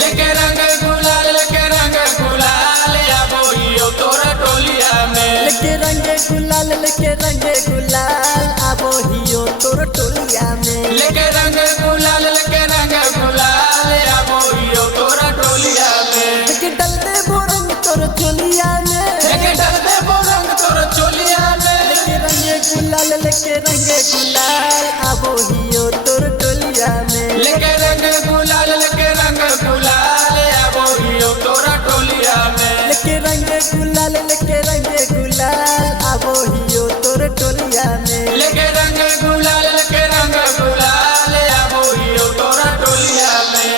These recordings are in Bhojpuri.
लेके रंग गुलाल आबो हियो तोरा टोलिया में। लेके रंग गुलाल आबो हियो तोर टोलिया में। लेके रंग गुलाल आबो हियो तोरा टोलिया में। लेके डल दे वो रंग तोर चोलिया में। लेके डल दे वो रंग तोर चोलिया में। लेके रंग गुलाल आबो हियो तोर टोलिया में। लेके रंग गुलाल आबो हियो तोरा टोलिया में। लेके रंग गुलाल आबो हियो तोर टोलिया में। लेके रंग गुलाल आबो हियो तोरा टोलिया में।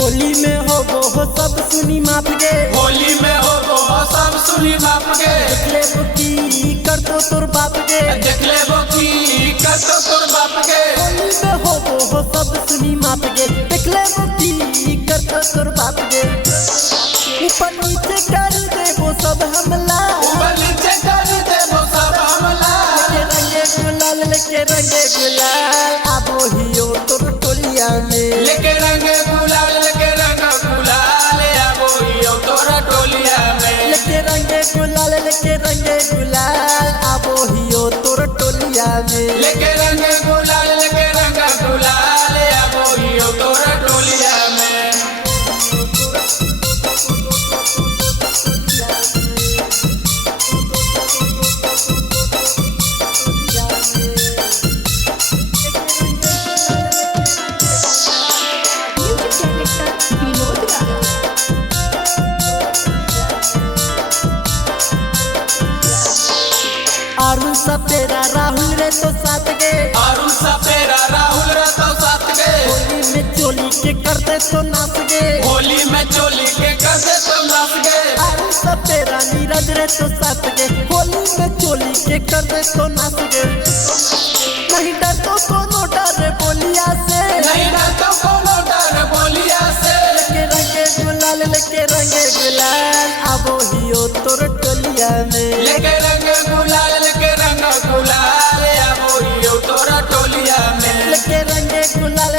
होली में हो सब सुनी माप गे। होली में हो सब सुनी माप गे। देखले वो की कर तो तोर बाप गे। देख ले वो की कर तो तोर बाप गे। होली में हो सब सुनी माप गे। देखले वो की कर तो तोर बाप गे। ऊपर नीचे कर दे वो सब हमला। ऊपर नीचे कर दे वो सब हमला। लेके रंग गुलाल आबो हियो तोर टोलिया में। लेके रंग गुलाल आबो हियो तोरा टोलिया में। लेके रंग गुलाल आबो हियो तोर टोलिया में। लेके रंग गुलाल आबो हियो तोरा टोलिया में। अरुण सपेरा राहुल रे तो साथ गे। अरुण सपेरा राहुल रे तो साथ गे। होली में चोली के करते तो नाच गे। होली में चोली के करते तो नाच गे। अरुण सपेरा नीरज रे तो साथ गे। होली में चोली के करते तो नाच गे। नहीं डर तो कोनो डर बोलिया से। नहीं डर तो कोनो डर बोलिया से। लेके रंग गुलाल आबो हियो तोर टोलिया में। लेके रंग गुलाल आबो हियो तोरा टोलिया में। लेके रंग गुलाल